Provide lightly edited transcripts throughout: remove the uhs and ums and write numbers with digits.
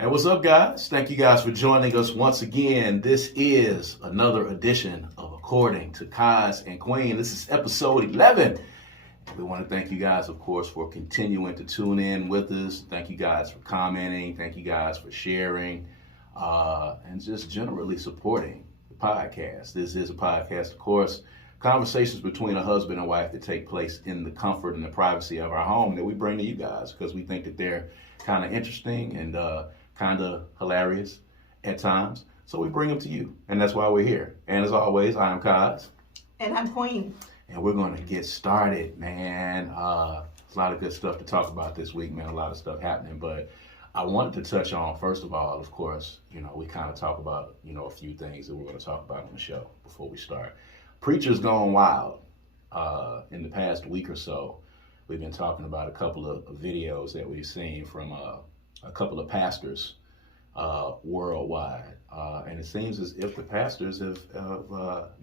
Hey, what's up, guys? Thank you guys for joining us once again. This is another edition of According to Kaz and Queen. This is episode 11. We want to thank you guys, of course, for continuing to tune in with us. Thank you guys for commenting. Thank you guys for sharing and just generally supporting the podcast. This is a podcast, of course, conversations between a husband and wife that take place in the comfort and the privacy of our home that we bring to you guys because we think that they're kind of interesting and kind of hilarious at times. So we bring them to you, and that's why we're here. And as always, I am Kaz. And I'm Queen. And we're going to get started, man. There's a lot of good stuff to talk about this week, man. A lot of stuff happening. But I wanted to touch on, first of all, of course, we kind of talk about, a few things that we're going to talk about on the show before we start. Preachers Gone Wild. In the past week or so, we've been talking about a couple of videos that we've seen from a couple of pastors worldwide. And it seems as if the pastors have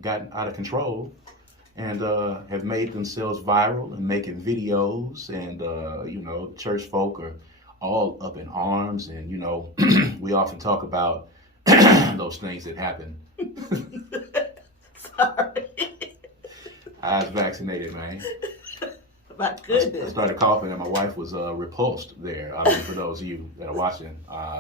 gotten out of control and have made themselves viral and making videos. And, church folk are all up in arms. And, we often talk about those things that happen. Sorry. I was vaccinated, man. My goodness. I started coughing and my wife was repulsed there. I mean, for those of you that are watching,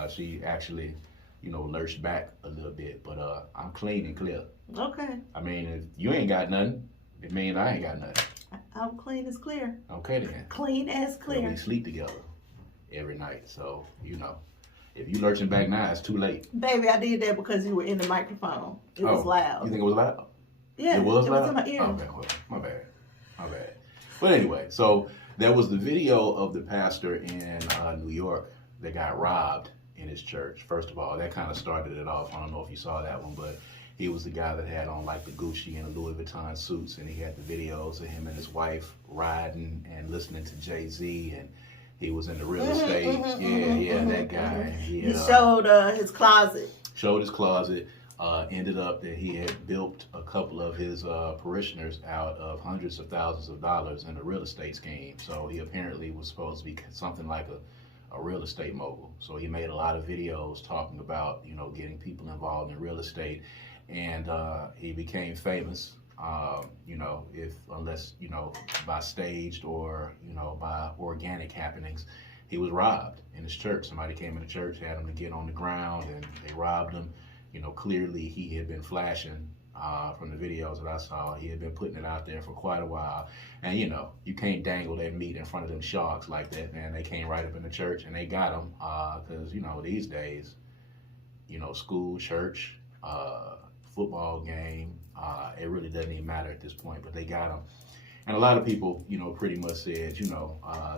she actually, lurched back a little bit. But I'm clean and clear. Okay. I mean, if you ain't got nothing, it means I ain't got nothing. I'm clean as clear. Okay, then. Clean as clear. We sleep together every night. So, if you lurching back now, it's too late. Baby, I did that because you were in the microphone. It was loud. You think it was loud? Yeah. It was loud? in my ear. Okay, well, my bad. But anyway, so there was the video of the pastor in New York that got robbed in his church. First of all, that kind of started it off. I don't know if you saw that one, but he was the guy that had on like the Gucci and the Louis Vuitton suits, and he had the videos of him and his wife riding and listening to Jay-Z, and he was in the real estate. That guy. He showed his closet. Showed his closet. Ended up that he had built a couple of his parishioners out of hundreds of thousands of dollars in a real estate scheme. So he apparently was supposed to be something like a real estate mogul. So he made a lot of videos talking about, getting people involved in real estate. And he became famous, unless by staged or, by organic happenings. He was robbed in his church. Somebody came in the church, had him to get on the ground, and they robbed him. Clearly he had been flashing from the videos that I saw. He had been putting it out there for quite a while. And, you can't dangle that meat in front of them sharks like that, man. They came right up in the church and they got him because, these days, school, church, football game, it really doesn't even matter at this point, but they got him. And a lot of people, pretty much said,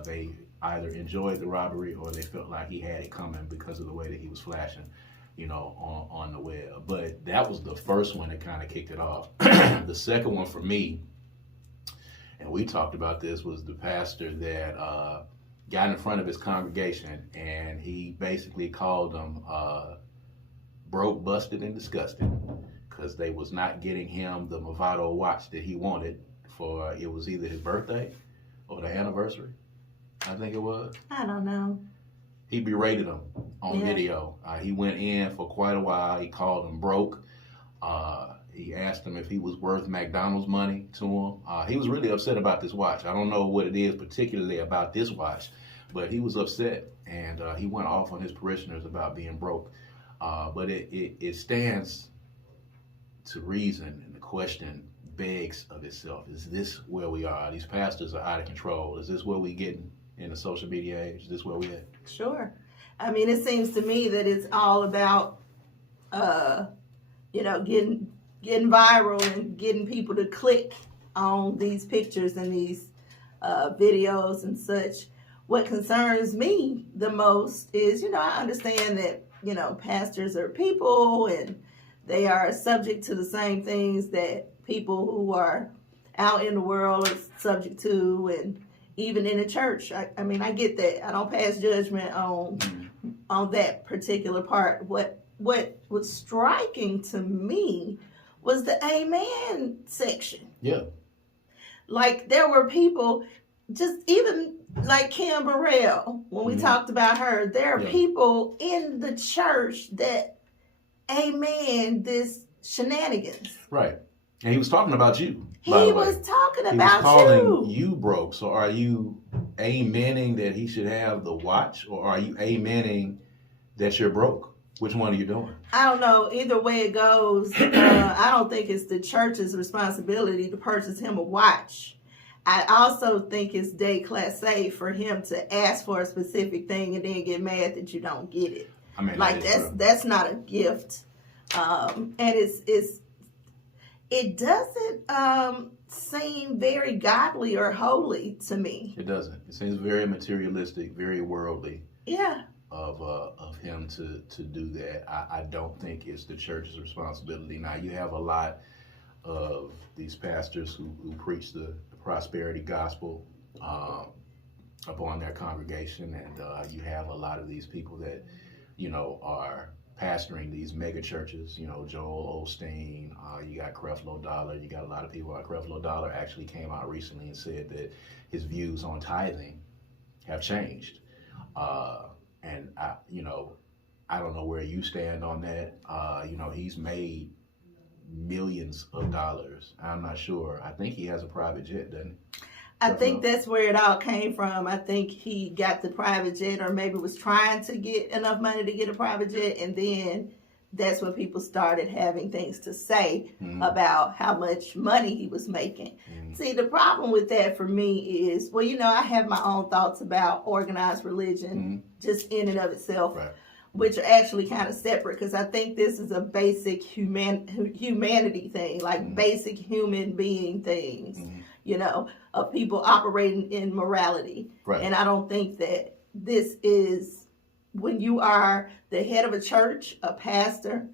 they either enjoyed the robbery or they felt like he had it coming because of the way that he was flashing. On the web. But that was the first one that kind of kicked it off. The second one for me, and we talked about this, was the pastor that got in front of his congregation and he basically called them broke, busted, and disgusted because they was not getting him the Movado watch that he wanted for, it was either his birthday or the anniversary, I think it was. I don't know. He berated him on video. He went in for quite a while. He called him broke. He asked him if he was worth McDonald's money to him. He was really upset about this watch. I don't know what it is particularly about this watch, but he was upset. And he went off on his parishioners about being broke. But it stands to reason, and the question begs of itself. Is this where we are? These pastors are out of control. Is this where we getting in the social media age? Is this where we at? Sure. I mean, it seems to me that it's all about, getting viral and getting people to click on these pictures and these videos and such. What concerns me the most is, I understand that, pastors are people and they are subject to the same things that people who are out in the world are subject to, and even in the church. I mean, I get that. I don't pass judgment on that particular part. What was striking to me was the amen section. Yeah. Like, there were people just even like Kim Burrell, when we talked about her, there are people in the church that amen this shenanigans. Right. And he was talking about you. He was talking about you. He was calling you broke. So are you amening that he should have the watch, or are you amening that you're broke? Which one are you doing? I don't know. Either way it goes, I don't think it's the church's responsibility to purchase him a watch. I also think it's déclassé for him to ask for a specific thing and then get mad that you don't get it. I mean, like that's not a gift, and it doesn't seem very godly or holy to me. It doesn't. It seems very materialistic, very worldly. Yeah. Of him to do that. I don't think it's the church's responsibility. Now you have a lot of these pastors who preach the prosperity gospel upon their congregation, and you have a lot of these people that are pastoring these mega churches. Joel Osteen, you got Creflo Dollar, you got a lot of people. Creflo Dollar actually came out recently and said that his views on tithing have changed. And I don't know where you stand on that. He's made millions of dollars. I'm not sure. I think he has a private jet, doesn't he? I think that's where it all came from. I think he got the private jet, or maybe was trying to get enough money to get a private jet, and then that's when people started having things to say about how much money he was making. See, the problem with that for me is, well, I have my own thoughts about organized religion just in and of itself, right, which are actually kind of separate, because I think this is a basic humanity thing, like basic human being things, of people operating in morality. Right. And I don't think that this is, when you are the head of a church, a pastor,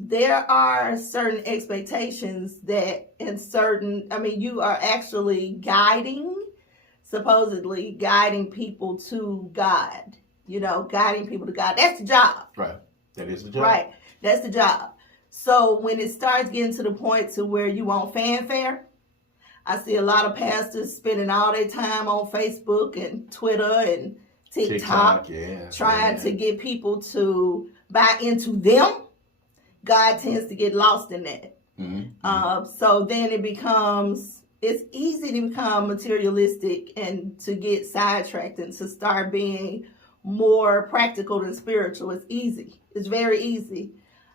there are certain expectations that you are actually supposedly guiding people to God, guiding people to God. That's the job. Right. That is the job. Right. That's the job. So when it starts getting to the point to where you want fanfare, I see a lot of pastors spending all their time on Facebook and Twitter and TikTok trying to get people to buy into them. God tends to get lost in that. So then it's easy to become materialistic and to get sidetracked and to start being more practical than spiritual. It's easy. It's very easy.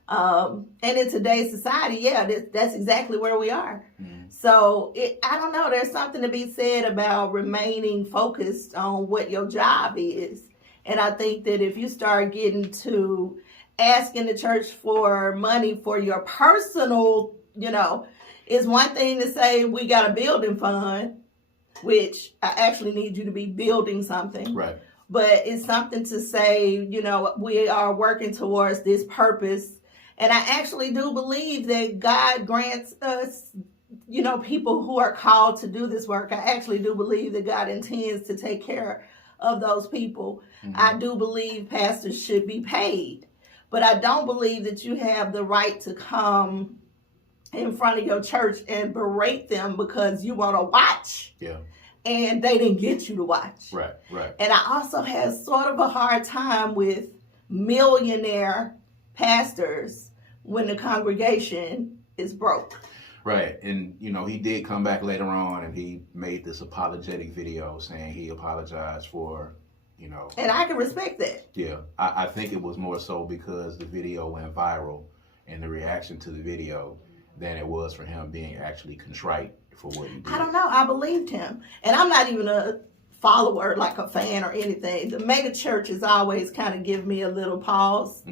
And in today's society, that's exactly where we are. So I don't know, there's something to be said about remaining focused on what your job is. And I think that if you start getting to asking the church for money for your personal, it's one thing to say we got a building fund, which I actually need you to be building something. Right. But it's something to say, we are working towards this purpose. And I actually do believe that God grants us, people who are called to do this work. I actually do believe that God intends to take care of those people. I do believe pastors should be paid. But I don't believe that you have the right to come in front of your church and berate them because you want to watch. Yeah. And they didn't get you to watch. Right, right. And I also have sort of a hard time with millionaire pastors when the congregation is broke. Right. And, he did come back later on and he made this apologetic video saying he apologized for, And I can respect that. Yeah. I think it was more so because the video went viral and the reaction to the video than it was for him being actually contrite for what he did. I don't know. I believed him. And I'm not even a follower, like a fan or anything. The mega churches always kind of give me a little pause,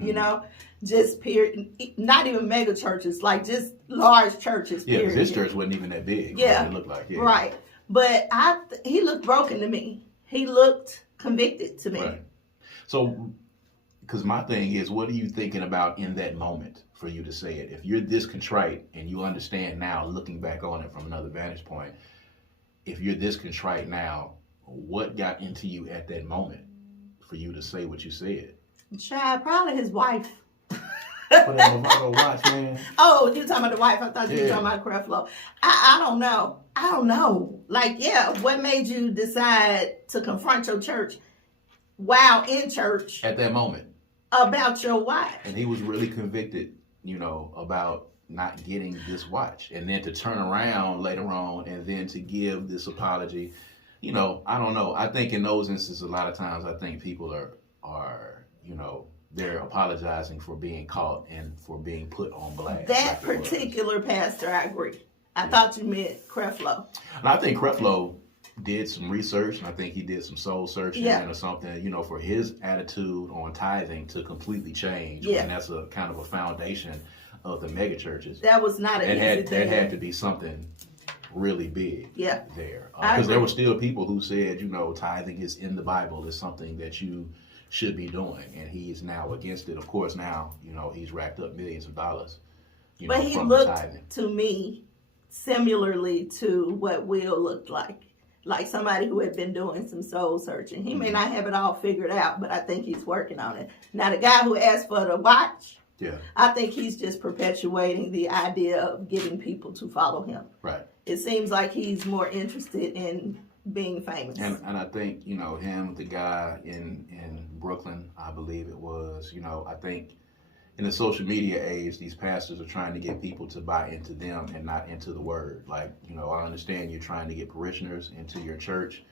just period. Not even mega churches, like just large churches. Yeah, because his church wasn't even that big. Yeah, it looked like. Yeah. Right. But he looked broken to me. He looked convicted to me. Right. So, because my thing is, what are you thinking about in that moment for you to say it? If you're this contrite and you understand now, looking back on it from another vantage point, if you're this contrite now, what got into you at that moment for you to say what you said? Child, probably his wife. For that Movado watch, man. Oh, you talking about the wife? I thought you were Yeah. talking about Creflo. I don't know. I don't know. Like, yeah, what made you decide to confront your church while in church At that moment. about your wife? And he was really convicted, about not getting this watch. And then to turn around later on and then to give this apology, I don't know. I think in those instances, a lot of times, I think people are they're apologizing for being caught and for being put on blast. That particular pastor, I agree. I thought you meant Creflo. And I think Creflo did some research, and I think he did some soul searching or something, for his attitude on tithing to completely change. Yeah. And that's a kind of a foundation of the mega churches. That was not an easy thing. That had to be something really big there. I Because there agree. were still people who said, tithing is in the Bible, is something that you should be doing. And he's now against it. Of course, now, he's racked up millions of dollars, But he from the looked tithing. to me similarly to what Will looked like somebody who had been doing some soul searching. He may not have it all figured out, but I think he's working on it. Now, the guy who asked for the watch, I think he's just perpetuating the idea of getting people to follow him. Right. It seems like he's more interested in being famous. And I think, him, the guy in Brooklyn, I believe it was, I think in the social media age, these pastors are trying to get people to buy into them and not into the word. Like, I understand you're trying to get parishioners into your church.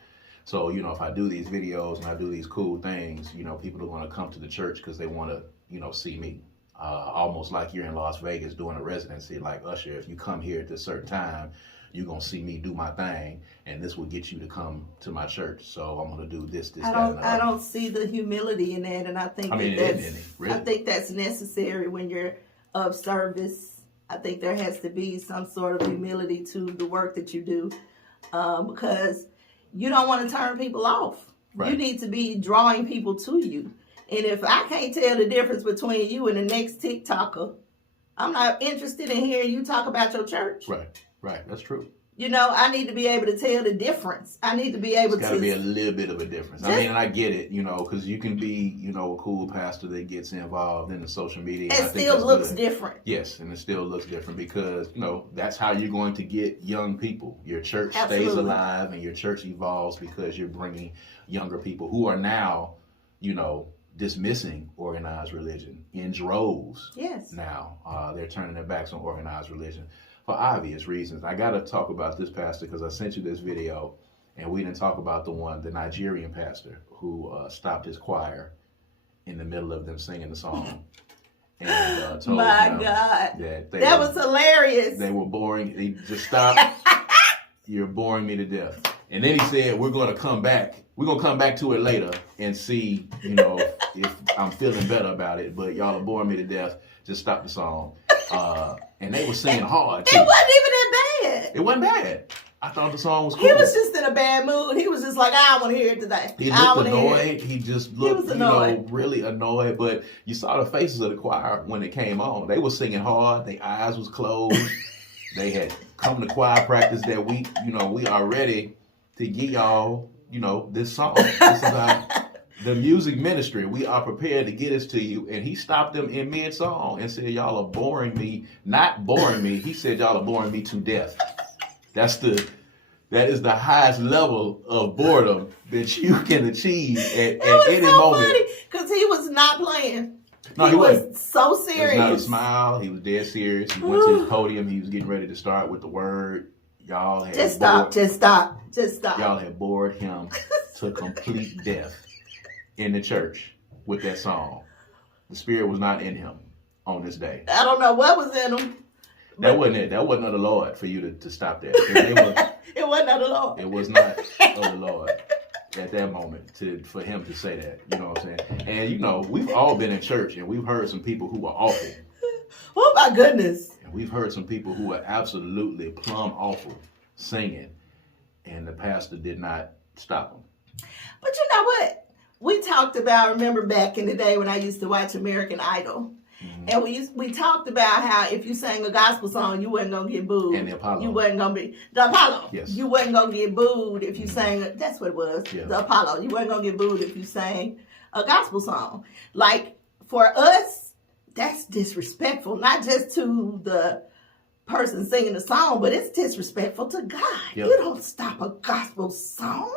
So, if I do these videos and I do these cool things, people are going to come to the church because they want to, see me. Almost like you're in Las Vegas doing a residency like Usher. If you come here at this certain time, you're going to see me do my thing, and this will get you to come to my church. So I'm going to do this, that, and the other. I don't see the humility in that, and I think I think that's necessary when you're of service. I think there has to be some sort of humility to the work that you do, because you don't want to turn people off. Right. You need to be drawing people to you. And if I can't tell the difference between you and the next TikToker, I'm not interested in hearing you talk about your church. Right. That's true. I need to be able to tell the difference. I need to be able to. It's got to be a little bit of a difference. I mean, and I get it, because you can be, a cool pastor that gets involved in the social media. It still looks different. Yes, and it still looks different because, that's how you're going to get young people. Your church stays Absolutely. alive and your church evolves because you're bringing younger people who are now, dismissing organized religion in droves. Yes. Now, they're turning their backs on organized religion for obvious reasons. I got to talk about this pastor because I sent you this video, and we didn't talk about the Nigerian pastor who stopped his choir in the middle of them singing the song. And told them that was hilarious. They were boring. He just stopped. You're boring me to death. And then he said, we're going to come back. We're going to come back to it later and see, if I'm feeling better about it. But y'all are boring me to death. Just stop the song. And they were singing hard, too. It wasn't even that bad. It wasn't bad. I thought the song was cool. He was just in a bad mood. He was just like, I don't want to hear it today. He looked annoyed. He just looked, really annoyed. But you saw the faces of the choir when it came on. They were singing hard. Their eyes was closed. They had come to choir practice that week. We are ready to give y'all, this song. This is the music ministry. We are prepared to get this to you. And he stopped them in mid-song and said, y'all are boring me. Not boring me. He said, y'all are boring me to death. That is the highest level of boredom that you can achieve at any moment. Because he was not playing. No, he wasn't. So serious. It was not a smile. He was dead serious. He went to his podium. He was getting ready to start with the word. Y'all had Just stop. Y'all had bored him to complete death in the church with that song. The spirit was not in him on this day. I don't know what was in him. That wasn't it. That wasn't of the Lord for you to stop that. It wasn't of the Lord. It was not of the Lord at that moment for him to say that. You know what I'm saying? And we've all been in church and we've heard some people who are awful. Oh my goodness. And we've heard some people who are absolutely plumb awful singing, and the pastor did not stop them. But you know what? We talked about, remember back in the day when I used to watch American Idol, and we talked about how if you sang a gospel song, you wasn't going to get booed. And the Apollo. You wasn't going to be, the Apollo. Yes. You wasn't going to get booed if you sang, that's what it was, Yeah. the Apollo. You wasn't going to get booed if you sang a gospel song. Like, for us that's disrespectful, not just to the person singing the song, but it's disrespectful to God. Yep. You don't stop a gospel song.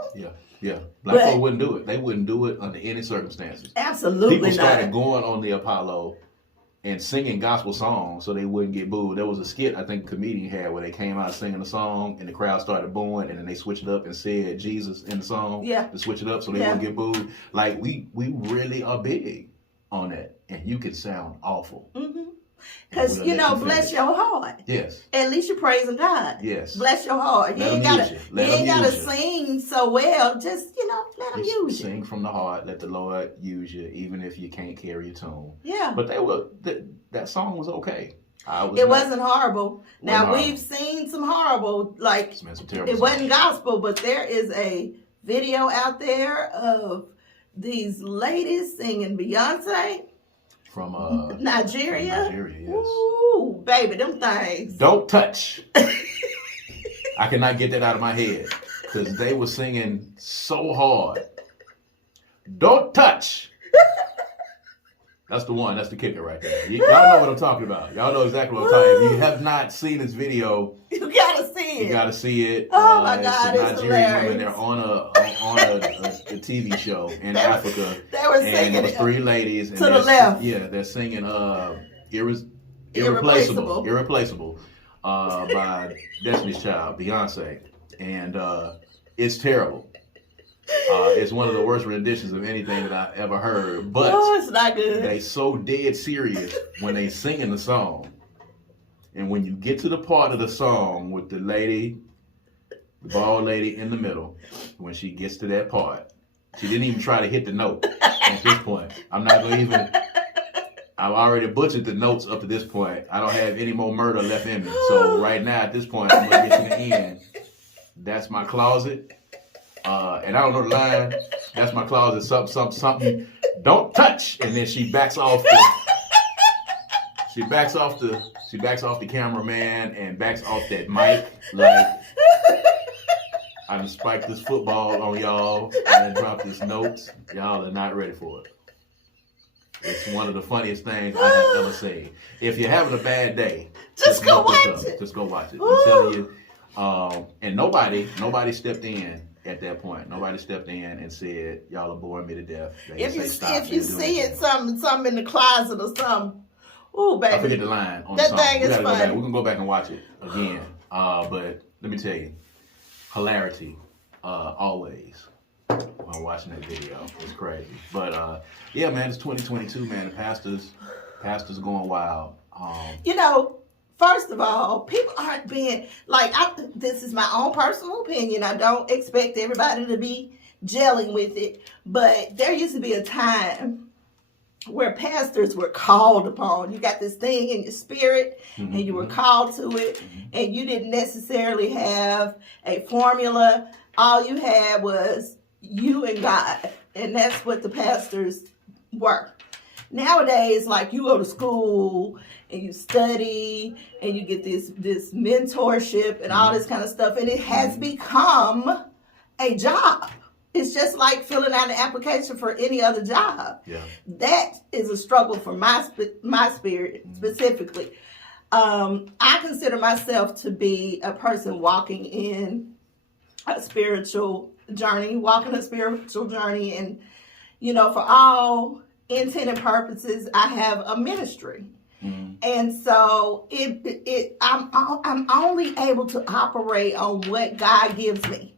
Yeah. Black folk wouldn't do it. They wouldn't do it under any circumstances. Absolutely People started not. going on the Apollo and singing gospel songs so they wouldn't get booed. There was a skit I think a comedian had where they came out singing a song and the crowd started booing, and then they switched it up and said Jesus in the song to switch it up so they wouldn't get booed. Like we really are big on that, and you can sound awful. Because, bless your heart. Yes. At least you're praising God. Yes. Bless your heart. You ain't gotta sing so well. Just, let them use you. Sing from the heart. Let the Lord use you, even if you can't carry a tune. Yeah. But that song was okay. It wasn't horrible. Now, we've seen some horrible, like, it wasn't gospel, but there is a video out there of these ladies singing Beyonce. From Nigeria? Nigeria, yes. Ooh, baby, them things. Don't touch. I cannot get that out of my head because they were singing so hard. Don't touch. That's the one. That's the kicker right there. Y'all know what I'm talking about. Y'all know exactly what I'm talking about. If you have not seen this video, you gotta see it. You gotta see it. Oh my God, it's Nigerian hilarious. women. They're on a TV show in Africa. They were singing. And there was 3 ladies. And to the left. Yeah, they're singing Irreplaceable by Destiny's Child, Beyonce. And it's terrible. It's one of the worst renditions of anything that I ever heard. But it's not good. They so dead serious when they singing the song. And when you get to the part of the song with the bald lady in the middle, when she gets to that part, she didn't even try to hit the note at this point. I've already butchered the notes up to this point. I don't have any more murder left in me. So right now at this point, I'm going to get to the end. That's my closet. And I don't know the line. That's my closet. Something. Don't touch. And then she backs off the cameraman and backs off that mic. Like, I done spiked this football on y'all. I done dropped this notes. Y'all are not ready for it. It's one of the funniest things I have ever seen. If you're having a bad day, just go watch it. Just go watch it. I'm telling you. And nobody stepped in at that point. Nobody stepped in and said, y'all are boring me to death. If you see it, something in the closet or something. Ooh, baby. I forget the line on that the song. Thing is funny. We can go back and watch it again. But let me tell you, hilarity, always. While watching that video, it's crazy. But yeah, man, it's 2022, man. The pastors going wild. First of all, people aren't being like. This is my own personal opinion. I don't expect everybody to be gelling with it, but there used to be a time where pastors were called upon. You got this thing in your spirit, and you were called to it, and you didn't necessarily have a formula. All you had was you and God, and that's what the pastors were. Nowadays, like, you go to school and you study and you get this mentorship and all this kind of stuff, and it has become a job. It's just like filling out an application for any other job. Yeah. That is a struggle for my spirit specifically. I consider myself to be a person walking a spiritual journey, and for all intent and purposes, I have a ministry. And so I'm only able to operate on what God gives me.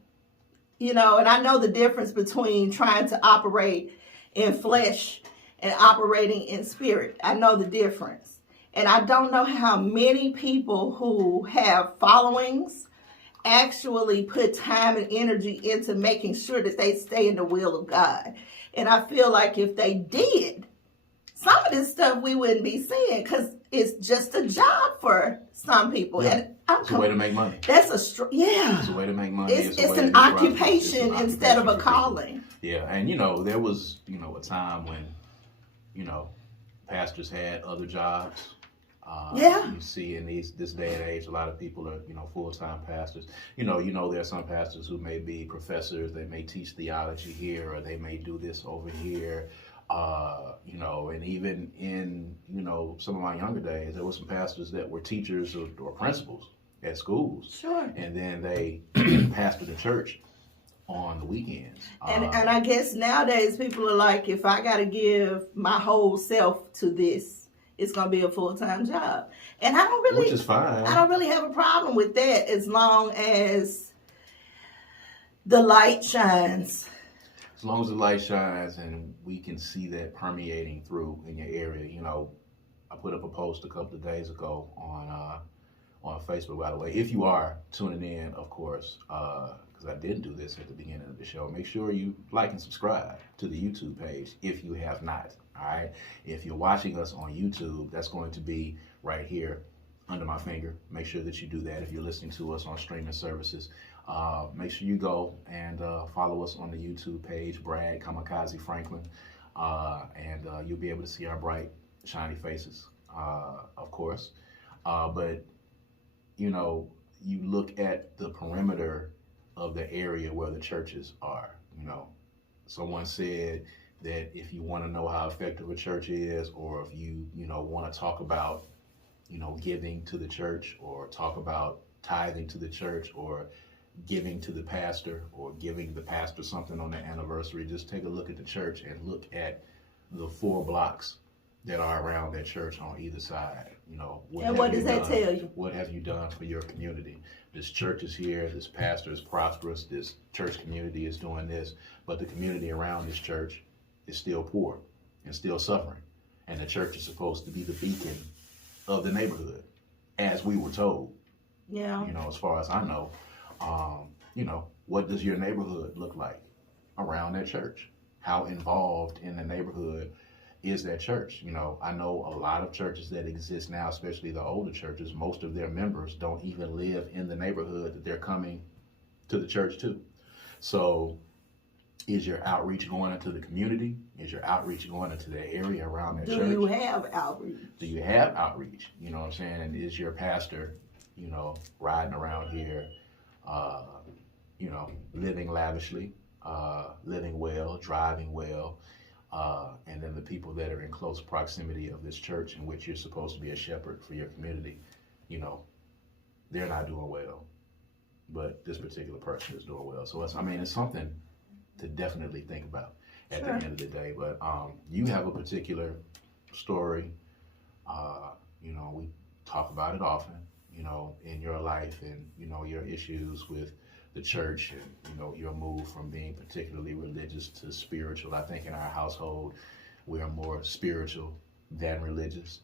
And I know the difference between trying to operate in flesh and operating in spirit. I know the difference. And I don't know how many people who have followings actually put time and energy into making sure that they stay in the will of God. And I feel like if they did, some of this stuff we wouldn't be seeing, because it's just a job for some people. Yeah. And it's a way to make money. That's It's a way to make money. It's an occupation instead of a calling. Yeah, and there was a time when pastors had other jobs. You see in this day and age, a lot of people are full-time pastors. There are some pastors who may be professors. They may teach theology here, or they may do this over here. You know, and even in, you know, some of my younger days, there were some pastors that were teachers or principals at schools. Sure. And then they pastored the church on the weekends. And I guess nowadays people are like, if I got to give my whole self to this, it's going to be a full-time job. And I don't really, which is fine. I don't really have a problem with that as long as the light shines. As long as the light shines and we can see that permeating through in your area. You know, I put up a post a couple of days ago on Facebook, by the way. If you are tuning in, of course, because I didn't do this at the beginning of the show, make sure you like and subscribe to the YouTube page if you have not. All right. If you're watching us on YouTube, that's going to be right here under my finger. Make sure that you do that. If you're listening to us on streaming services, make sure you go and follow us on the YouTube page, Brad Kamikaze Franklin, and you'll be able to see our bright, shiny faces, of course. But, you know, you look at the perimeter of the area where the churches are. You know, someone said that if you want to know how effective a church is, or if you want to talk about, giving to the church, or talk about tithing to the church, or giving to the pastor, or giving the pastor something on their anniversary, just take a look at the church and look at the 4 blocks that are around that church on either side. What does that tell you? What have you done for your community? This church is here, this pastor is prosperous, this church community is doing this, but the community around this church is still poor and still suffering. And the church is supposed to be the beacon of the neighborhood, as we were told. Yeah. As far as I know, what does your neighborhood look like around that church? How involved in the neighborhood is that church? I know a lot of churches that exist now, especially the older churches, most of their members don't even live in the neighborhood that they're coming to the church to. So is your outreach going into the community? Is your outreach going into the area around that church? Do you have outreach? Do you have outreach? You know what I'm saying? And is your pastor, riding around here, living lavishly, living well, driving well, and then the people that are in close proximity of this church in which you're supposed to be a shepherd for your community, they're not doing well, but this particular person is doing well. So it's something to definitely think about at the end of the day. But you have a particular story, we talk about it often, in your life, and your issues with the church, and your move from being particularly religious to spiritual. I think in our household we are more spiritual than religious.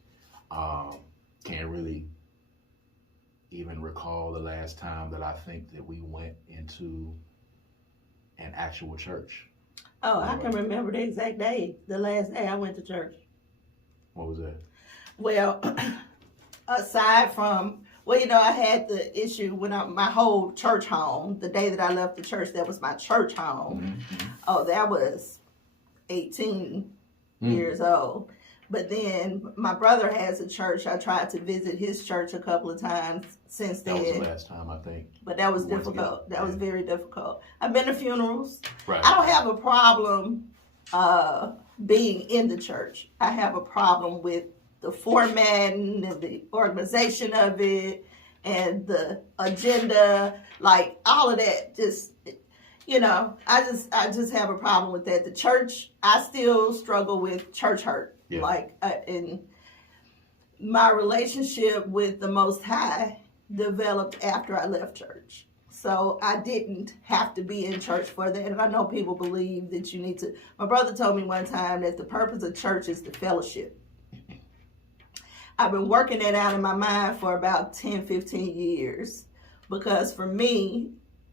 Can't really even recall the last time that I think that we went into an actual church. Oh, I can remember the exact day, the last day I went to church. What was that? Well, aside from, I had the issue when my whole church home, the day that I left the church, that was my church home. Mm-hmm. Oh, that was 18 years old. But then my brother has a church. I tried to visit his church a couple of times since then. That was the last time, I think. But that was difficult. That was very difficult. I've been to funerals. Right. I don't have a problem being in the church. I have a problem with the formatting and the organization of it and the agenda, like all of that. Just, I just have a problem with that. The church, I still struggle with church hurt. Yeah. In my relationship with the Most High developed after I left church. So I didn't have to be in church for that. And I know people believe that you need to. My brother told me one time that the purpose of church is the fellowship. I've been working that out in my mind for about 10, 15 years. Because for me,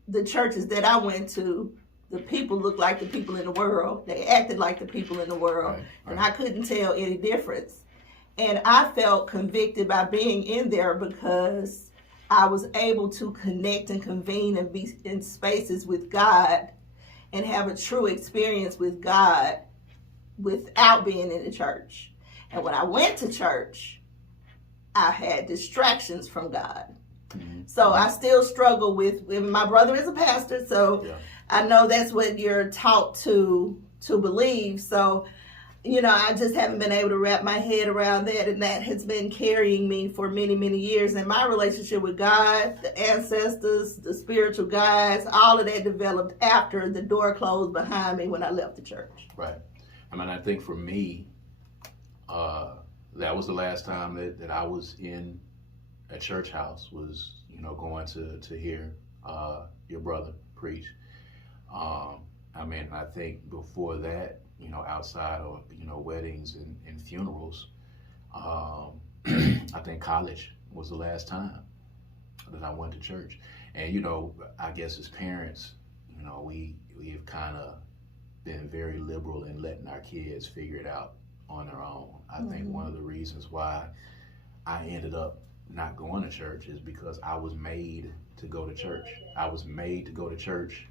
the churches that I went to, the people looked like the people in the world. They acted like the people in the world. Right. And I couldn't tell any difference. And I felt convicted by being in there because I was able to connect and convene and be in spaces with God and have a true experience with God without being in the church. And when I went to church, I had distractions from God. Mm-hmm. So I still struggle with my brother is a pastor, so I know that's what you're taught to believe. So I just haven't been able to wrap my head around that, and that has been carrying me for many, many years. And my relationship with God, the ancestors, the spiritual guides, all of that developed after the door closed behind me when I left the church. Right. I mean, I think for me, that was the last time that I was in a church house, was, going to hear your brother preach. I mean, I think before that, outside of, weddings and funerals, I think college was the last time that I went to church. And, I guess as parents, we have kind of been very liberal in letting our kids figure it out on their own. I think one of the reasons why I ended up not going to church is because I was made to go to church. I was made to go to church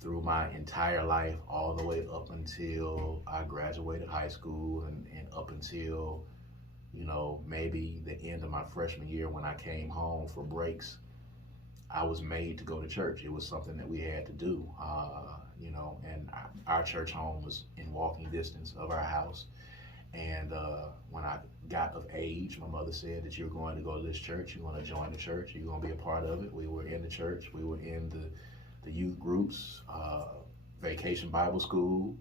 through my entire life, all the way up until I graduated high school and up until, maybe the end of my freshman year when I came home for breaks. I was made to go to church. It was something that we had to do, and our church home was in walking distance of our house. And when I got of age, my mother said that you're going to go to this church, you're going to join the church, you're going to be a part of it. We were in the church, we were in the youth groups, vacation Bible school,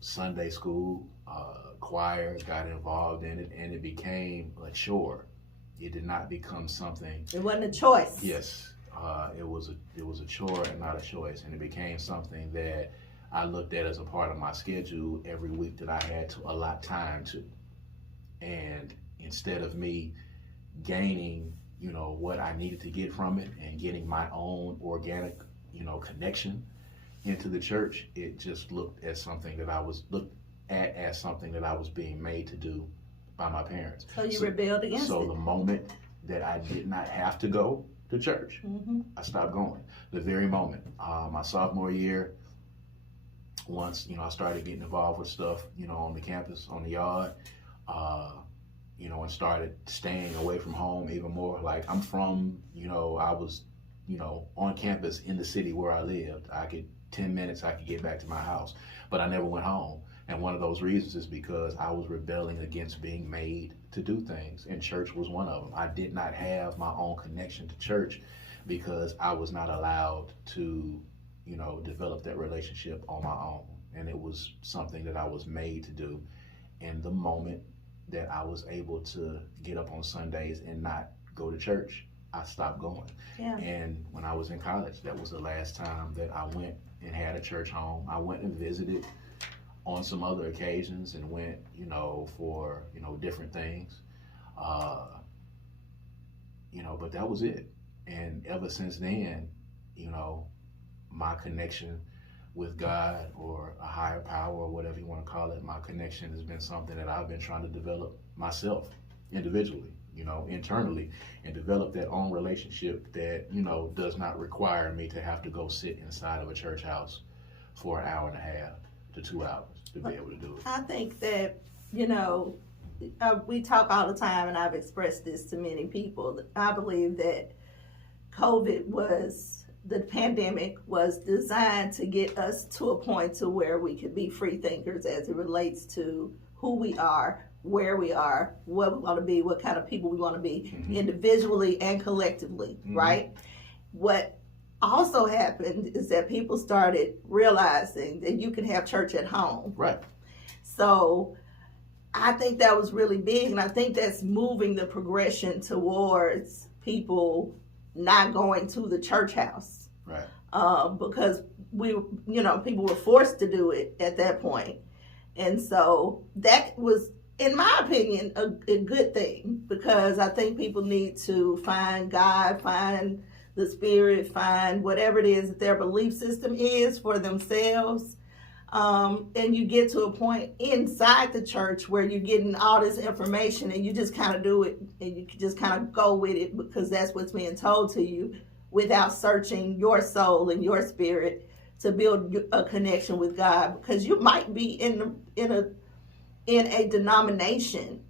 Sunday school, choir, got involved in it, and it became a chore. It did not become something. It wasn't a choice. Yes, it was a chore and not a choice, and it became something that I looked at as a part of my schedule every week that I had to allot time to. And instead of me gaining, what I needed to get from it and getting my own organic, connection into the church, it just looked at something that I was being made to do by my parents. So you rebelled against it. So the moment that I did not have to go to church, I stopped going. The very moment, my sophomore year, once, I started getting involved with stuff, on the campus, on the yard, and started staying away from home even more. Like, I'm from, I was, on campus in the city where I lived. 10 minutes, I could get back to my house, but I never went home. And one of those reasons is because I was rebelling against being made to do things, and church was one of them. I did not have my own connection to church because I was not allowed to, develop that relationship on my own. And it was something that I was made to do. And the moment that I was able to get up on Sundays and not go to church, I stopped going. Yeah. And when I was in college, that was the last time that I went and had a church home. I went and visited on some other occasions and went, for, different things. But that was it. And ever since then, my connection with God or a higher power or whatever you want to call it, my connection has been something that I've been trying to develop myself individually, internally, and develop that own relationship that, does not require me to have to go sit inside of a church house for an hour and a half to 2 hours to be able to do it. I think that, we talk all the time, and I've expressed this to many people. I believe that the pandemic was designed to get us to a point to where we could be free thinkers as it relates to who we are, where we are, what we want to be, what kind of people we want to be, individually and collectively, right? What also happened is that people started realizing that you can have church at home. Right. So I think that was really big, and I think that's moving the progression towards people not going to the church house. Right. Because people were forced to do it at that point. And so that was, in my opinion, a good thing, because I think people need to find God, find the Spirit, find whatever it is that their belief system is for themselves. And you get to a point inside the church where you're getting all this information and you just kind of do it and you just kind of go with it because that's what's being told to you, without searching your soul and your spirit to build a connection with God. Because you might be in a denomination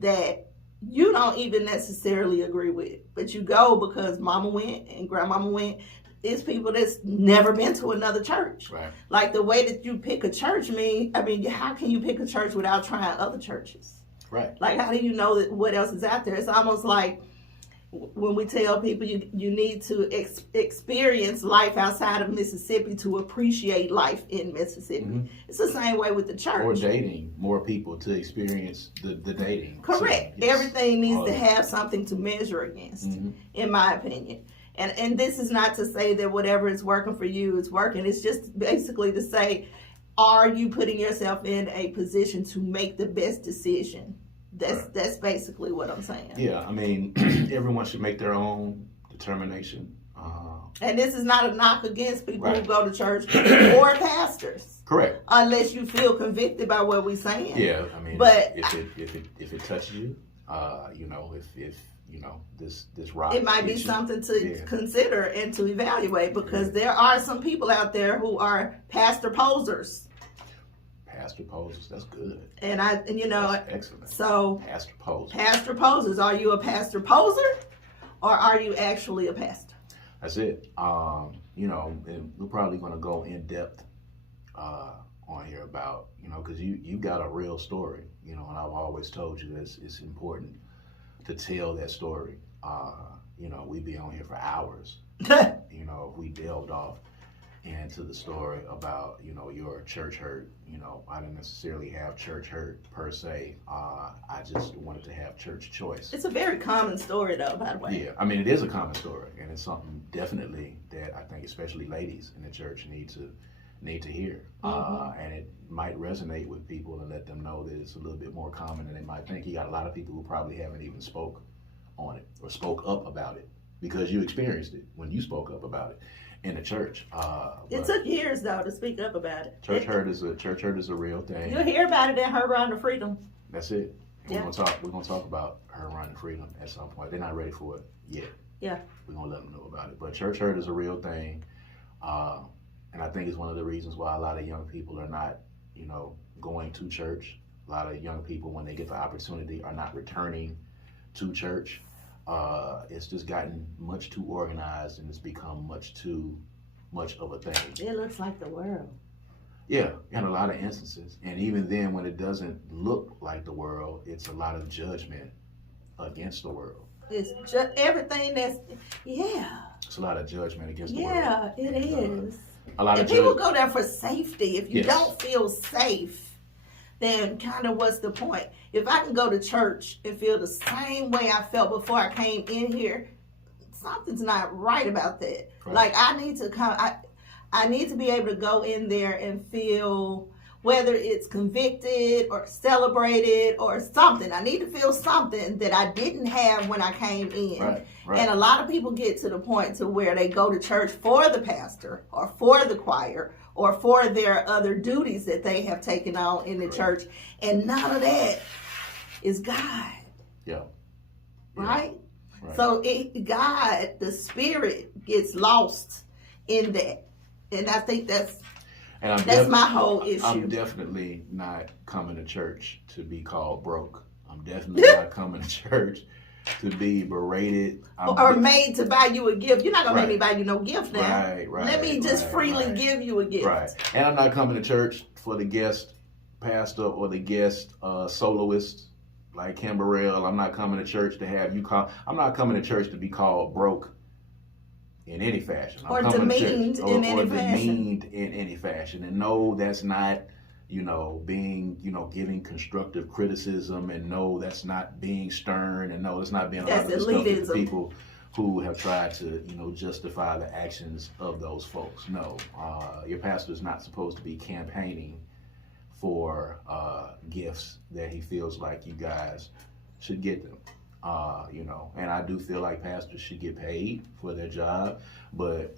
that you don't even necessarily agree with, but you go because mama went and grandmama went. it's people that's never been to another church. Right. Like the way that you pick a church how can you pick a church without trying other churches? Right. Like, how do you know that what else is out there? It's almost like when we tell people you need to experience life outside of Mississippi to appreciate life in Mississippi. Mm-hmm. It's the same way with the church. Or dating more people to experience the dating. Correct. So, yes, everything needs to have something to measure against, in my opinion. And this is not to say that whatever is working for you is working. It's just basically to say, are you putting yourself in a position to make the best decision? That's basically what I'm saying. Yeah, I mean, everyone should make their own determination. And this is not a knock against people who go to church or pastors. Correct. Unless you feel convicted by what we're saying. Yeah, I mean, but if it touches you, this rock, it might be something to consider and to evaluate, because there are some people out there who are pastor posers. Pastor posers, that's good. And that's excellent. So Pastor posers. Are you a pastor poser, or are you actually a pastor? That's it. And we're probably going to go in depth on here about, because you got a real story, and I've always told you it's important to tell that story. We'd be on here for hours. If we delved off into the story about, your church hurt. I didn't necessarily have church hurt per se. I just wanted to have church choice. It's a very common story, though, by the way. Yeah, I mean, it is a common story, and it's something definitely that I think especially ladies in the church need to hear. And it might resonate with people and let them know that it's a little bit more common than they might think. You got a lot of people who probably haven't even spoke on it or spoke up about it because you experienced it when you spoke up about it in the church. It took years, though, to speak up about it. Church hurt is a real thing. You'll hear about it in Her Run to Freedom. That's it. Yeah. We're gonna talk about Her Run to Freedom at some point. They're not ready for it yet. Yeah. We're gonna let them know about it. But church hurt is a real thing, and I think it's one of the reasons why a lot of young people are not, going to church. A lot of young people, when they get the opportunity, are not returning to church. It's just gotten much too organized, and it's become much too much of a thing. It looks like the world. Yeah, in a lot of instances. And even then, when it doesn't look like the world, it's a lot of judgment against the world. It's just everything It's a lot of judgment against the world. Yeah, it is. A lot and of people go there for safety. If you Yes. don't feel safe, then kind of what's the point? If I can go to church and feel the same way I felt before I came in here, something's not right about that. Right. Like I need to be able to go in there and feel whether it's convicted or celebrated or something. I need to feel something that I didn't have when I came in. Right. And a lot of people get to the point to where they go to church for the pastor or for the choir or for their other duties that they have taken on in the church. And none of that is God. Yeah. Right? So God, the Spirit, gets lost in that. And I think that's my whole issue. I'm definitely not coming to church to be called broke. I'm definitely not coming to church to be berated. Or made to buy you a gift. You're not going to make me buy you no gift now. Right. Let me just freely give you a gift. Right. And I'm not coming to church for the guest pastor or the guest soloist like Kim Burrell. I'm not coming to church to have you call. I'm not coming to church to be called broke in any fashion. Or demeaned in any fashion. And no, that's not, giving constructive criticism, and no, that's not being stern, and no, it's not being a lot of the stuff that the people who have tried to, justify the actions of those folks. No, your pastor is not supposed to be campaigning for gifts that he feels like you guys should get them. And I do feel like pastors should get paid for their job, but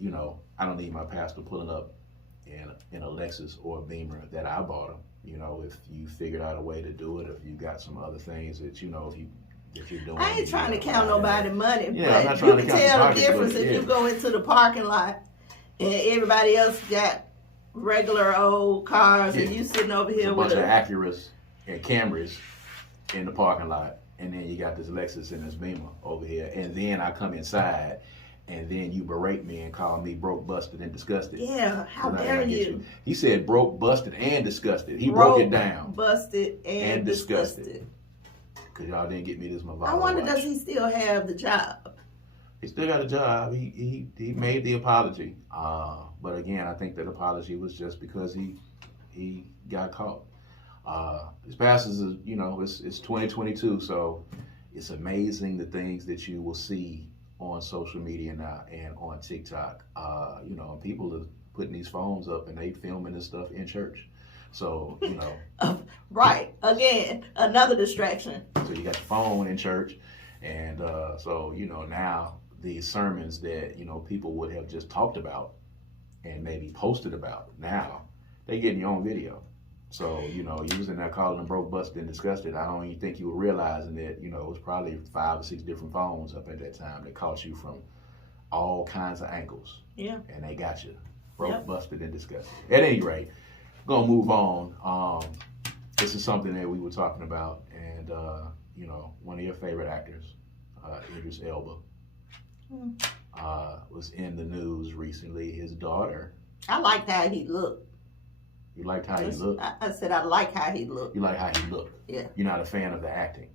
I don't need my pastor pulling up in a Lexus or a Beamer that I bought him. If you figured out a way to do it, if you got some other things that if you're doing. I ain't trying to count nobody's money, yeah, but you can tell the difference if you go into the parking lot and everybody else got regular old cars and you sitting over here with a bunch of Acuras and Camrys in the parking lot. And then you got this Lexus and this Beamer over here. And then I come inside and then you berate me and call me broke, busted, and disgusted. Yeah, how dare you? He said broke, busted, and disgusted. He broke it down. Busted, and disgusted. Because y'all didn't get me this Movado I wonder, watch. does he still have the job? He still got a job. He made the apology. But again, I think that apology was just because he got caught. This passes, it's 2022, so it's amazing the things that you will see on social media now and on TikTok. People are putting these phones up and they filming this stuff in church. So, Right. Again, another distraction. So you got the phone in church. And now these sermons that, people would have just talked about and maybe posted about, now they getting your own video. So, you was in there calling them broke, busted, and disgusted. I don't even think you were realizing that, it was probably 5 or 6 different phones up at that time that caught you from all kinds of angles. Yeah. And they got you broke, busted, and disgusted. At any rate, going to move on. This is something that we were talking about. And, one of your favorite actors, Idris Elba, was in the news recently. His daughter. I liked how he looked. You liked how he looked? I said I like how he looked. You like how he looked? Yeah. You're not a fan of the acting?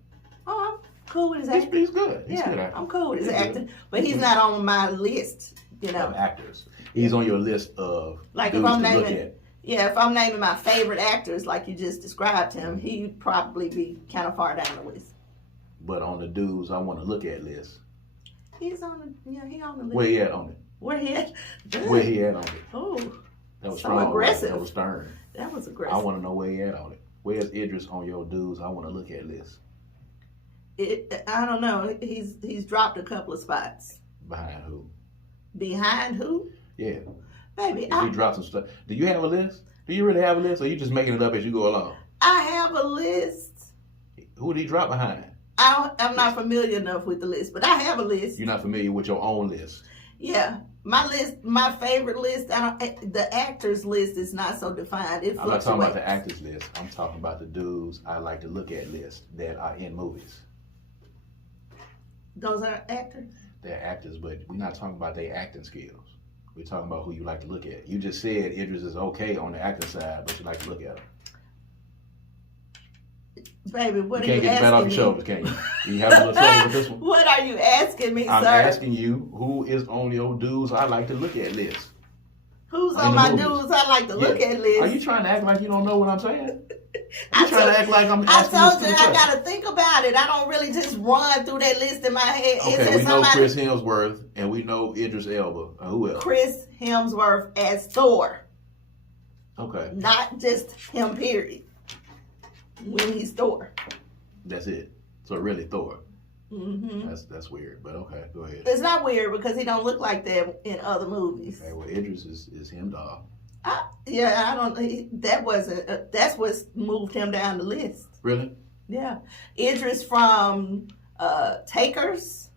Oh, I'm cool with his acting. He's good. He's good I'm cool with his acting. But he's not on my list, of actors. He's on your list of like dudes if I'm to look naming, at. Yeah, if I'm naming my favorite actors, like you just described him, he'd probably be kind of far down the list. But on the dudes I want to look at list. He's on the list. Where he at on it? Where he at? Where he at on it? Oh, that was so strong. aggressive. That was stern. That was aggressive. I want to know where he at on it. Where's Idris on your dudes I want to look at list? I don't know. He's dropped a couple of spots. Behind who? Behind who? Yeah. Baby, he dropped some stuff. Do you have a list? Do you really have a list, or are you just making it up as you go along? I have a list. Who did he drop behind? I'm not familiar enough with the list, but I have a list. You're not familiar with your own list? Yeah. My list, my favorite list, the actors list is not so defined. It fluctuates. I'm not talking about the actors list. I'm talking about the dudes I like to look at list that are in movies. Those are actors? They're actors, but we're not talking about their acting skills. We're talking about who you like to look at. You just said Idris is okay on the acting side, but you like to look at him. Baby, what you are you asking me? can't get the bat off your shoulders, can you? You have a little trouble with this one? What are you asking me, I'm sir? asking you who is on your dudes I like to look at list. Who's on my dudes I like to look at list? Are you trying to act like you don't know what I'm saying? You trying to act like I'm asking I told you I got to think about it. I don't really just run through that list in my head. Okay, we know Chris Hemsworth and we know Idris Elba. Who else? Chris Hemsworth as Thor. Okay. Not just him, period. When he's Thor. That's it. So really Thor. Mm-hmm. That's weird, but okay, go ahead. It's not weird because he don't look like that in other movies. Okay, well Idris is him, dog. Yeah, I don't. That wasn't. That's what moved him down the list. Really? Yeah, Idris from Takers.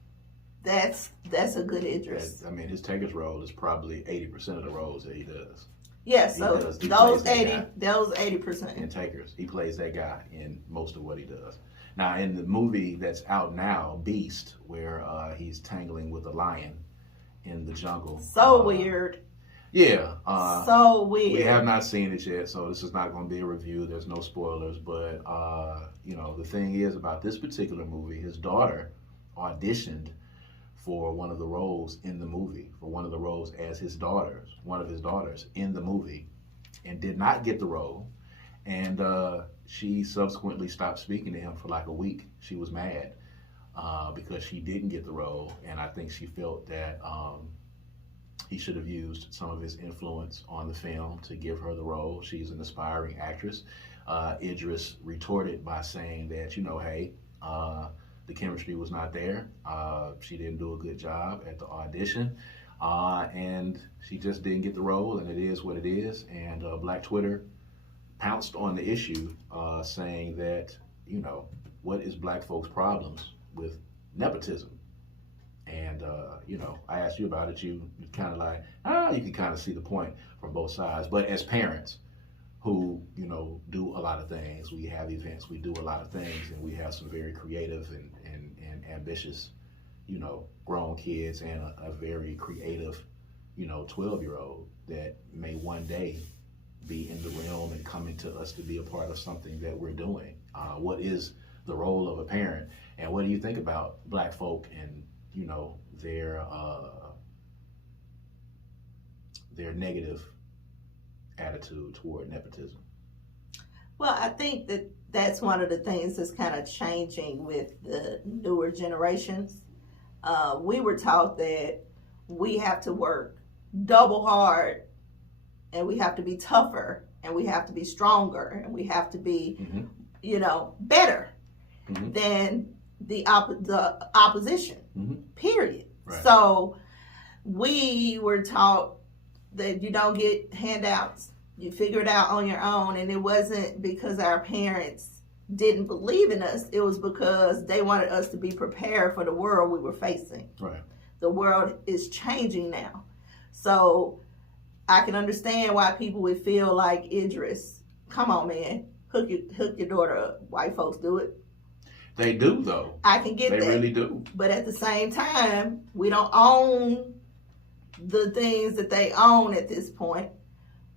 That's a good Idris. I mean, his Takers role is probably 80% of the roles that he does. Yeah, so those 80%. In Takers, he plays that guy in most of what he does. Now, in the movie that's out now, Beast, where he's tangling with a lion in the jungle. So weird. Yeah. So weird. We have not seen it yet, so this is not going to be a review. There's no spoilers. But, the thing is about this particular movie, his daughter auditioned for one of the roles in the movie, for one of the roles as one of his daughters in the movie, and did not get the role. And she subsequently stopped speaking to him for like a week. She was mad because she didn't get the role, and I think she felt that he should have used some of his influence on the film to give her the role. She's an aspiring actress. Idris retorted by saying that, hey, the chemistry was not there. She didn't do a good job at the audition. And she just didn't get the role, and it is what it is. And Black Twitter pounced on the issue, saying that, what is black folks' problems with nepotism? And, I asked you about it. You kind of like, you can kind of see the point from both sides. But as parents who, do a lot of things, we have events, we do a lot of things, and we have some very creative and ambitious grown kids and a very creative, 12-year-old that may one day be in the realm and coming to us to be a part of something that we're doing. What is the role of a parent, and what do you think about Black folk and their negative attitude toward nepotism? Well, I think that that's one of the things that's kind of changing with the newer generations. We were taught that we have to work double hard, and we have to be tougher, and we have to be stronger, and we have to be, better than the opposition, period. Right. So we were taught that you don't get handouts. You figure it out on your own. And it wasn't because our parents didn't believe in us. It was because they wanted us to be prepared for the world we were facing. Right. The world is changing now. So I can understand why people would feel like, Idris, come on, man, hook your daughter up. White folks do it. They do, though. I can get that. They really do. But at the same time, we don't own the things that they own at this point.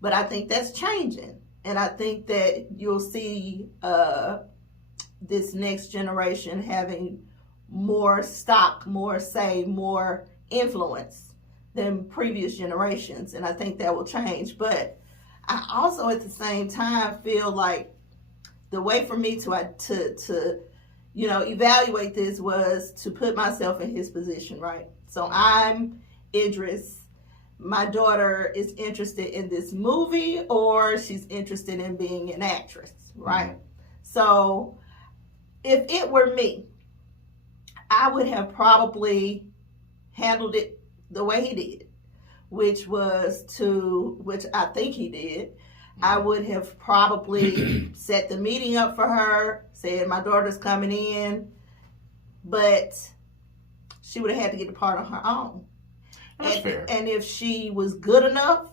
But I think that's changing. And I think that you'll see this next generation having more stock, more say, more influence than previous generations. And I think that will change. But I also at the same time feel like the way for me to evaluate this was to put myself in his position, right? So I'm Idris. My daughter is interested in this movie, or she's interested in being an actress, right? So if it were me, I would have probably handled it the way he did, which I think he did. I would have probably set the meeting up for her, said my daughter's coming in, but she would have had to get the part on her own. That's fair. And if she was good enough,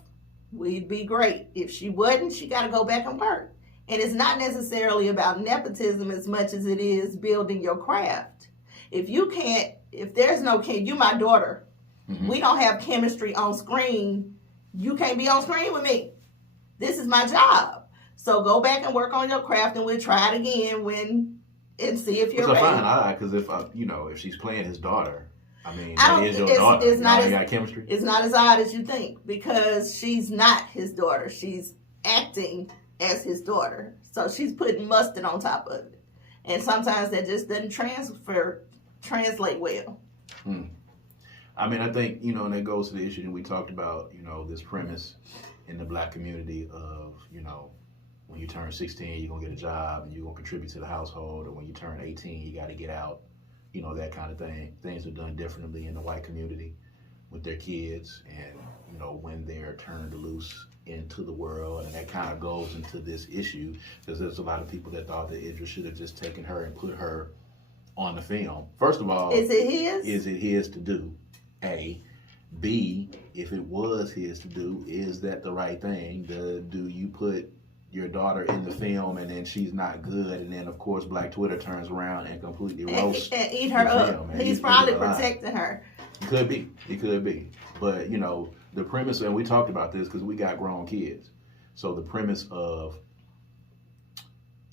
we'd be great. If she wasn't, she got to go back and work. And it's not necessarily about nepotism as much as it is building your craft. If there's no you my daughter, we don't have chemistry on screen, you can't be on screen with me. This is my job. So go back and work on your craft, and we'll try it again and see if you're ready. It's a fine eye, because if she's playing his daughter, that is your daughter. It's not you got chemistry. It's not as odd as you think, because she's not his daughter. She's acting as his daughter. So she's putting mustard on top of it. And sometimes that just doesn't translate well. I think, and that goes to the issue that we talked about, this premise in the Black community of, when you turn 16, you're going to get a job and you're going to contribute to the household, or when you turn 18, you got to get out, that kind of thing. Things are done differently in the white community with their kids, and, when they're turned loose into the world. And that kind of goes into this issue, because there's a lot of people that thought that Idris should have just taken her and put her on the film. First of all, is it his? Is it his to do? A. B, if it was his to do, is that the right thing? Do you put your daughter in the film and then she's not good, and then of course Black Twitter turns around and completely roasts and eat her up? He's probably protecting her. It could be. But the premise, and we talked about this because we got grown kids. So the premise of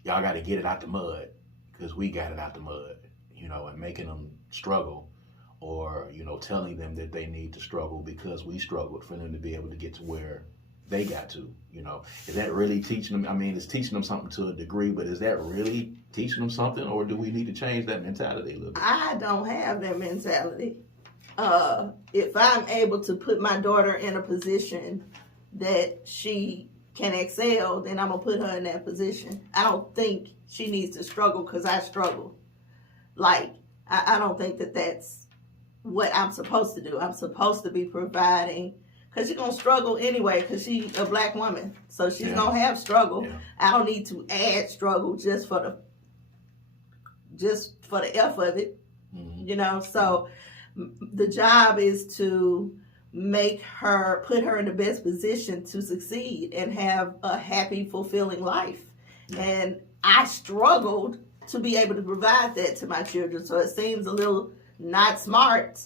y'all got to get it out the mud because we got it out the mud, and making them struggle. Or, telling them that they need to struggle because we struggled for them to be able to get to where they got to, Is that really teaching them? It's teaching them something to a degree, but is that really teaching them something? Or do we need to change that mentality a little bit? I don't have that mentality. If I'm able to put my daughter in a position that she can excel, then I'm going to put her in that position. I don't think she needs to struggle because I struggled. I don't think that that's what I'm supposed to do. I'm supposed to be providing, because you're going to struggle anyway, because she's a Black woman. So she's going to have struggle. Yeah. I don't need to add struggle just for the F of it. So the job is to put her in the best position to succeed and have a happy, fulfilling life. Yeah. And I struggled to be able to provide that to my children. So it seems a little not smart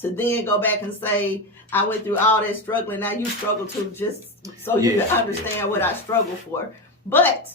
to then go back and say, I went through all that struggling, now you struggle too, just so you can understand what I struggle for. But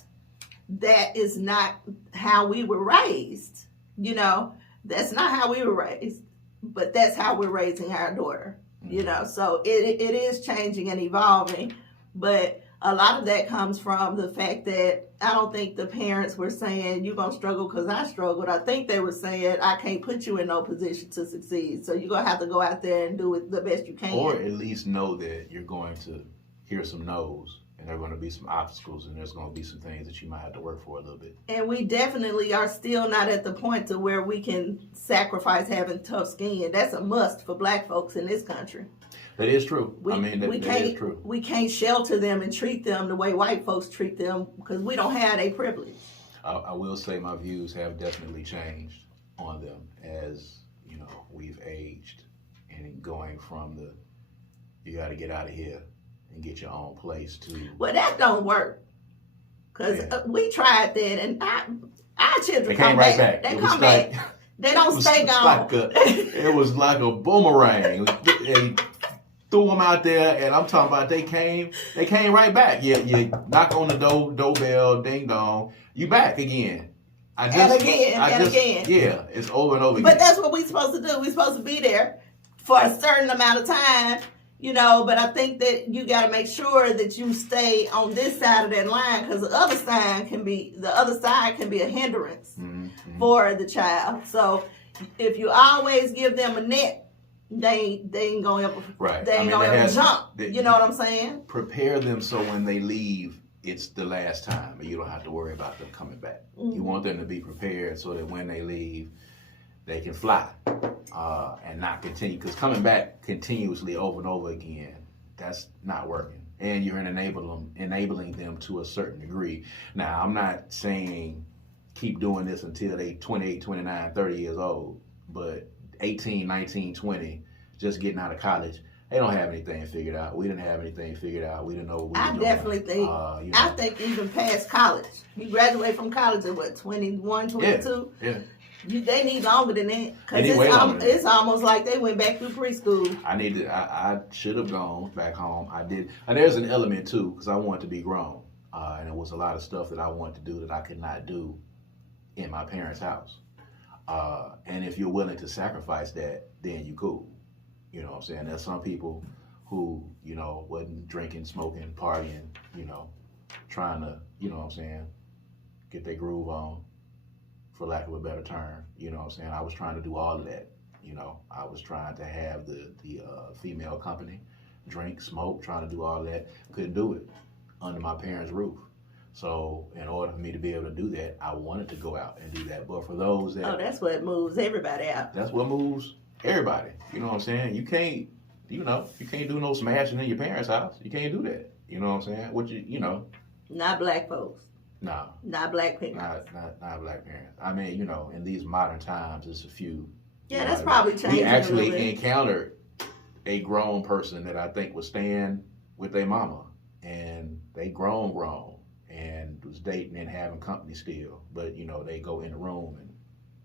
that is not how we were raised. You know, that's not how we were raised, but that's how we're raising our daughter. You know, so it is changing and evolving, but a lot of that comes from the fact that I don't think the parents were saying, you're going to struggle because I struggled. I think they were saying, I can't put you in no position to succeed, so you're going to have to go out there and do it the best you can. Or at least know that you're going to hear some no's, and there are going to be some obstacles, and there's going to be some things that you might have to work for a little bit. And we definitely are still not at the point to where we can sacrifice having tough skin. That's a must for black folks in this country. That is true. That is true. We can't shelter them and treat them the way white folks treat them because we don't have a privilege. I will say my views have definitely changed on them as, you know, we've aged and going from the, you got to get out of here and get your own place to. Well, that don't work because we tried that and our children come right back. They come back. They don't stay gone. It was like a boomerang. They threw them out there, and I'm talking about they came right back. You knock on the doorbell, ding dong, you back again. Again. Yeah, it's over and over again. But that's what we're supposed to do. We're supposed to be there for a certain amount of time, you know. But I think that you got to make sure that you stay on this side of that line because the other side can be a hindrance for the child. So if you always give them a net, they ain't gonna ever jump. You know what I'm saying? Prepare them so when they leave, it's the last time, and you don't have to worry about them coming back. You want them to be prepared so that when they leave, they can fly and not continue. Because coming back continuously over and over again, that's not working. And you're enabling them to a certain degree. Now, I'm not saying keep doing this until they 28, 29, 30 years old, but 18, 19, 20, just getting out of college, they don't have anything figured out. We didn't have anything figured out. We didn't know what we were doing. Definitely think, I think even past college, you graduate from college at what, 21, 22? Yeah. They need longer than that. Because it's almost like they went back through preschool. I should have gone back home. I did. And there's an element too, because I wanted to be grown. And there was a lot of stuff that I wanted to do that I could not do in my parents' house. And if you're willing to sacrifice that, then you cool. You know what I'm saying? There's some people who, you know, wasn't drinking, smoking, partying, you know, trying to, you know what I'm saying, get their groove on, for lack of a better term. You know what I'm saying? I was trying to do all of that. You know, I was trying to have the female company, drink, smoke, trying to do all that. Couldn't do it under my parents' roof. So in order for me to be able to do that, I wanted to go out and do that. But for those that... Oh, that's what moves everybody out. That's what moves everybody. You know what I'm saying? You can't do no smashing in your parents' house. You can't do that. You know what I'm saying? Not black folks. No. Not black parents. Not black parents. I mean, you know, in these modern times, it's a few. Yeah, that's probably changing. We actually encountered a grown person that I think was staying with their mama, and they grown, and was dating and having company still. But, you know, they go in the room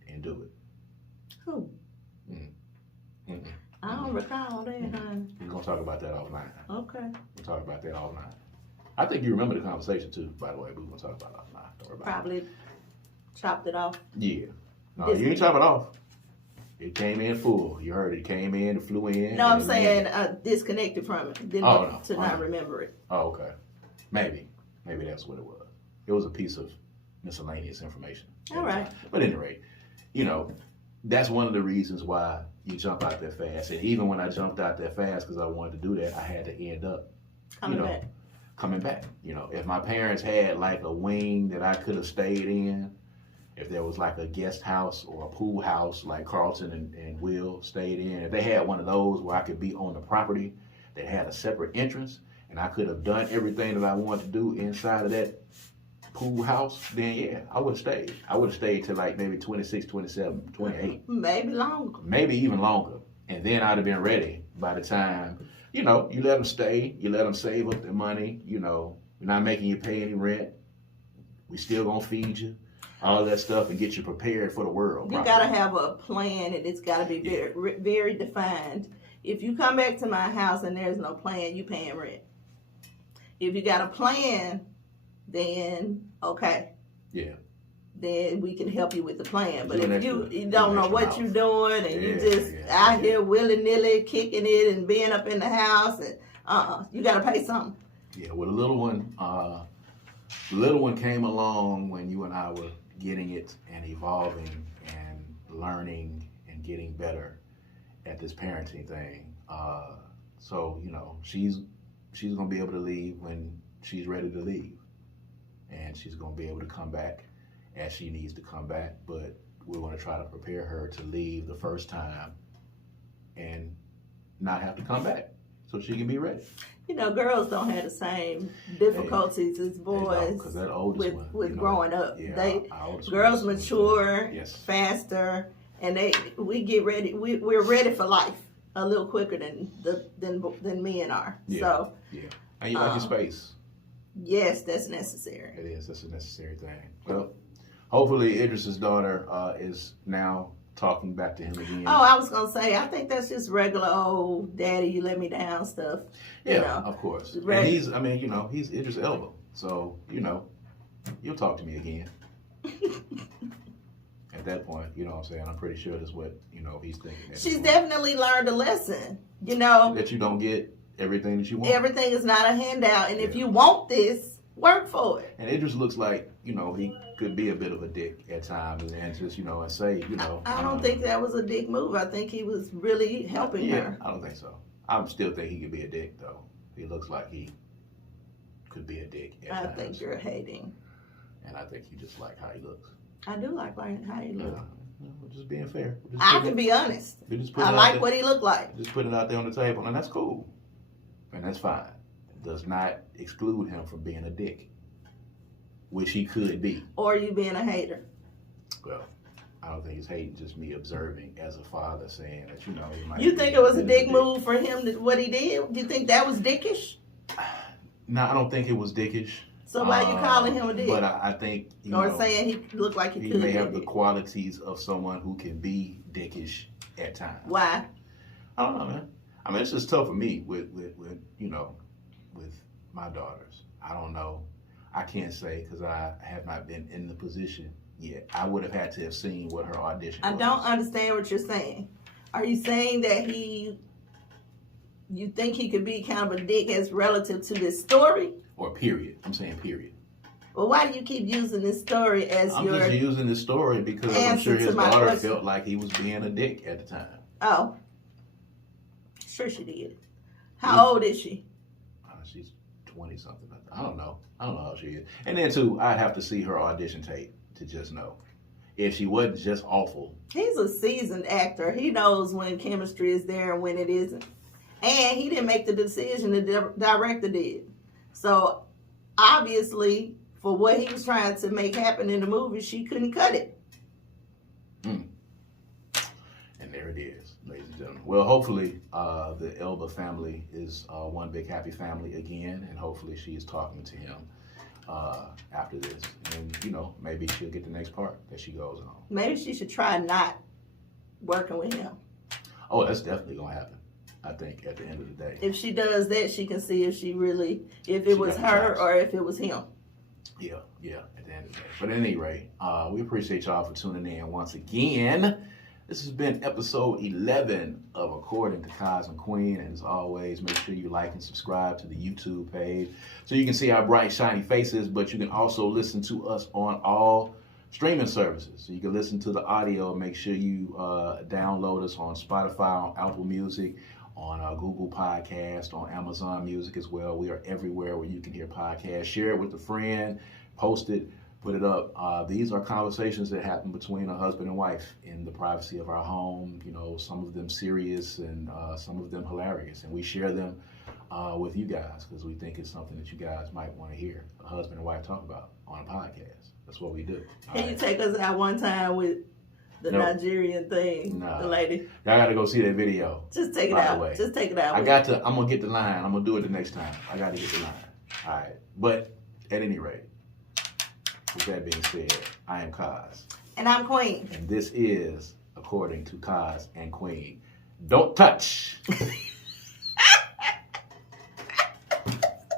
and do it. Who? I don't recall that, honey. We're going to talk about that offline. Okay. We'll talk about that offline. I think you remember the conversation, too, by the way. We're going to talk about it offline. Don't worry about Probably chopped it off. Yeah. No, you didn't chop it off. It came in full. You heard it came in, it flew in. No, I'm saying disconnected from it. Not remember it. Oh, okay. Maybe that's what it was. It was a piece of miscellaneous information. All right. But at any rate, you know, that's one of the reasons why you jump out that fast. And even when I jumped out that fast because I wanted to do that, I had to end up coming back. You know, if my parents had like a wing that I could have stayed in, if there was like a guest house or a pool house like Carlton and Will stayed in, if they had one of those where I could be on the property that had a separate entrance and I could have done everything that I wanted to do inside of that pool house, then yeah, I would have stayed. I would have stayed till like maybe 26, 27, 28. Maybe longer. Maybe even longer. And then I'd have been ready by the time, you know, you let them stay, you let them save up their money, you know, we're not making you pay any rent. We still gonna feed you. all of that stuff, and get you prepared for the world. You got to have a plan, and it's got to be very, very defined. If you come back to my house and there's no plan, you paying rent. If you got a plan, then okay. Yeah. Then we can help you with the plan. But if you don't know what you're doing and you just out here willy-nilly kicking it and being up in the house, and you got to pay something. Yeah, well, the little one came along when you and I were getting it and evolving and learning and getting better at this parenting thing. So, you know, she's going to be able to leave when she's ready to leave. And she's going to be able to come back as she needs to come back. But we want to try to prepare her to leave the first time and not have to come back so she can be ready. You know, girls don't have the same difficulties as boys with growing up. Yeah, girls mature faster, and we get ready. We're ready for life a little quicker than men are. Yeah, so and you like your space. Yes, that's necessary. It is. That's a necessary thing. Well, hopefully Idris's daughter is now talking back to him again. Oh, I was going to say, I think that's just regular old daddy, you let me down stuff. Yeah, of course. And he's Idris Elba. So, you'll talk to me again. At that point, you know what I'm saying? I'm pretty sure that's what, he's thinking. She's definitely learned a lesson, That you don't get everything that you want. Everything is not a handout. And if you want this, work for it. And Idris looks like, he could be a bit of a dick at times and just, and say, I don't think that was a dick move. I think he was really helping her. I don't think so. I still think he could be a dick, though. He looks like he could be a dick at times. I think you're hating. And I think you just like how he looks. I do like how he looks. We're just being fair. I can be honest. I like what he looked like. Just putting it out there on the table, and that's cool. And that's fine. It does not exclude him from being a dick, which he could be. Or you being a hater. Well, I don't think it's hating, just me observing as a father saying that, he might. You think it was a dick move for him, what he did? You think that was dickish? No, I don't think it was dickish. So why are you calling him a dick? But I think, or saying he looked like he could. He may have the qualities of someone who can be dickish at times. Why? I don't know, man. I mean, it's just tough for me with my daughters. I don't know. I can't say because I have not been in the position yet. I would have had to have seen what her audition was. I don't understand what you're saying. Are you saying that you think he could be kind of a dick as relative to this story? Or period. I'm saying period. Well, why do you keep using this story as I'm just using this story because I'm sure his daughter felt like he was being a dick at the time. Oh. Sure she did. How old is she? She's 20-something. I don't know. I don't know how she is. And then, too, I'd have to see her audition tape to just know. If she wasn't just awful. He's a seasoned actor. He knows when chemistry is there and when it isn't. And he didn't make the decision, the director did. So, obviously, for what he was trying to make happen in the movie, she couldn't cut it. And there it is, ladies and gentlemen. Well, hopefully, the Elba family is one big happy family again, and hopefully she is talking to him after this. And, maybe she'll get the next part that she goes on. Maybe she should try not working with him. Oh, that's definitely going to happen. I think at the end of the day. If she does that, she can see if it was her or if it was him. Yeah, at the end of the day. But at any rate, we appreciate y'all for tuning in once again. This has been episode 11 of According to Kaz Queen. And as always, make sure you like and subscribe to the YouTube page so you can see our bright, shiny faces. But you can also listen to us on all streaming services. So you can listen to the audio. Make sure you download us on Spotify, on Apple Music, on Google Podcast, on Amazon Music as well. We are everywhere where you can hear podcasts. Share it with a friend, post it, put it up. These are conversations that happen between a husband and wife in the privacy of our home. Some of them serious and some of them hilarious. And we share them with you guys because we think it's something that you guys might want to hear a husband and wife talk about on a podcast. That's what we do. Can you take us out one time with the Nigerian thing, the lady? Y'all got to go see that video. Just take it out. Just take it out. I'm going to get the line. I'm going to do it the next time. I got to get the line. All right. But at any rate, With that being said, I am Kaz. And I'm Queen. And this is, according to Kaz and Queen, Don't Touch.